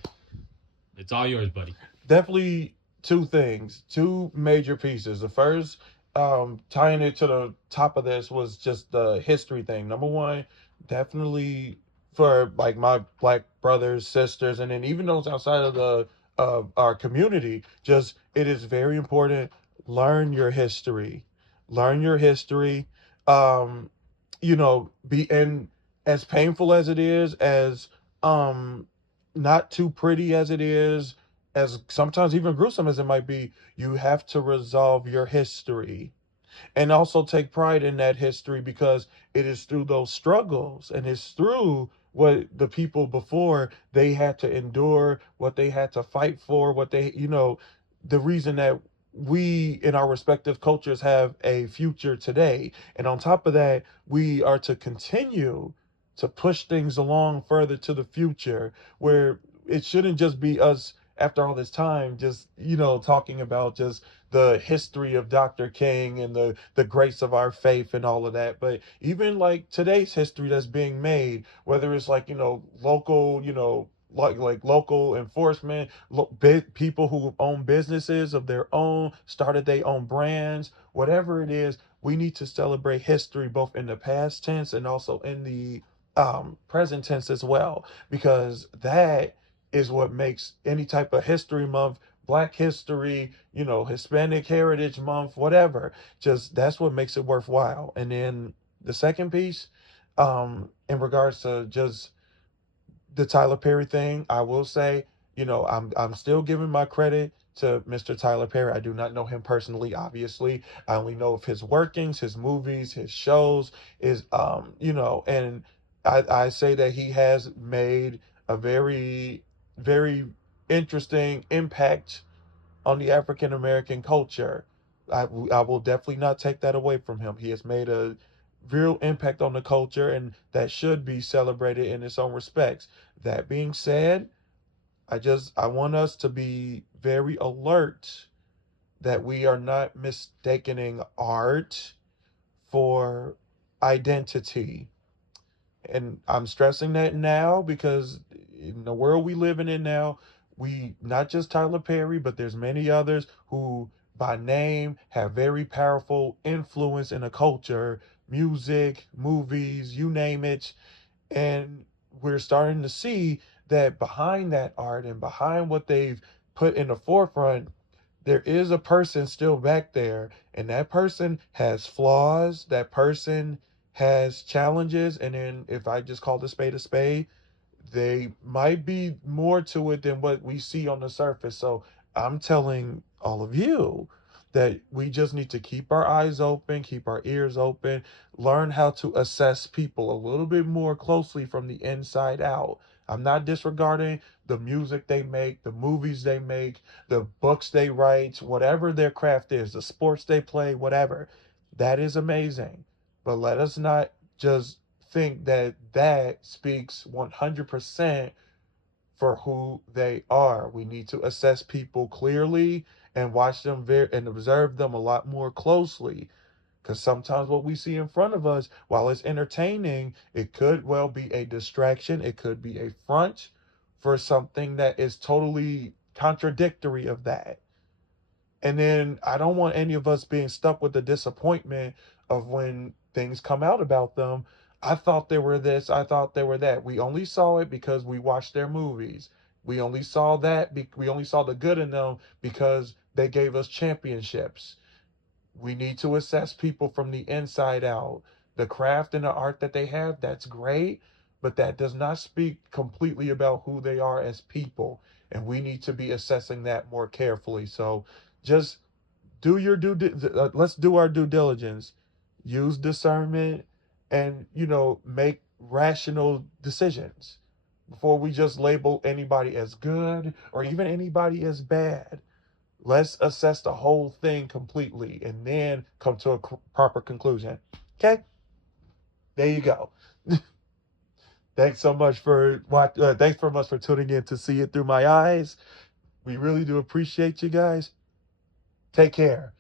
it's all yours, buddy. Definitely two things, two major pieces. The first, tying it to the top of this, was just the history thing. Number one, definitely for like my black brothers, sisters, and then even those outside of the of our community, just it is very important. Learn your history. Learn your history. Um, be and as painful as it is, as um not too pretty as it is, as sometimes even gruesome as it might be, you have to resolve your history and also take pride in that history, because it is through those struggles and it's through what the people before they had to endure, what they had to fight for, what they, the reason that we in our respective cultures have a future today. And on top of that, we are to continue to push things along further to the future, where it shouldn't just be us after all this time just talking about just the history of Dr. King and the grace of our faith and all of that, but even like today's history that's being made, whether it's like local, like local enforcement, people who own businesses of their own, started their own brands, whatever it is, we need to celebrate history both in the past tense and also in the present tense as well, because that is what makes any type of history month, Black History, Hispanic Heritage Month, whatever. Just that's what makes it worthwhile. And then the second piece, in regards to just the Tyler Perry thing, I will say, I'm still giving my credit to Mr. Tyler Perry. I do not know him personally, obviously. I only know of his workings, his movies, his shows, and I say that he has made a very, very interesting impact on the African American culture. I will definitely not take that away from him. He has made a real impact on the culture, and that should be celebrated in its own respects. That being said, I want us to be very alert that we are not mistaking art for identity. And I'm stressing that now because in the world we living in now, we not just Tyler Perry, but there's many others who by name have very powerful influence in a culture, music, movies, you name it. And we're starting to see that behind that art and behind what they've put in the forefront, there is a person still back there, and that person has flaws, that person has challenges, and then if I just call the spade a spade, they might be more to it than what we see on the surface. So I'm telling all of you that we just need to keep our eyes open, keep our ears open, learn how to assess people a little bit more closely from the inside out. I'm not disregarding the music they make, the movies they make, the books they write, whatever their craft is, the sports they play, whatever. That is amazing. But let us not just think that that speaks 100% for who they are. We need to assess people clearly and watch them and observe them a lot more closely. Because sometimes what we see in front of us, while it's entertaining, it could well be a distraction. It could be a front for something that is totally contradictory of that. And then I don't want any of us being stuck with the disappointment of when things come out about them. I thought they were this, I thought they were that. We only saw it because we watched their movies. We only saw we only saw the good in them because they gave us championships. We need to assess people from the inside out. The craft and the art that they have, that's great, but that does not speak completely about who they are as people. And we need to be assessing that more carefully. So just do your let's do our due diligence. Use discernment and, make rational decisions before we just label anybody as good or even anybody as bad. Let's assess the whole thing completely and then come to a proper conclusion. Okay? There you go. Thanks so much for tuning in to see it through my eyes. We really do appreciate you guys. Take care.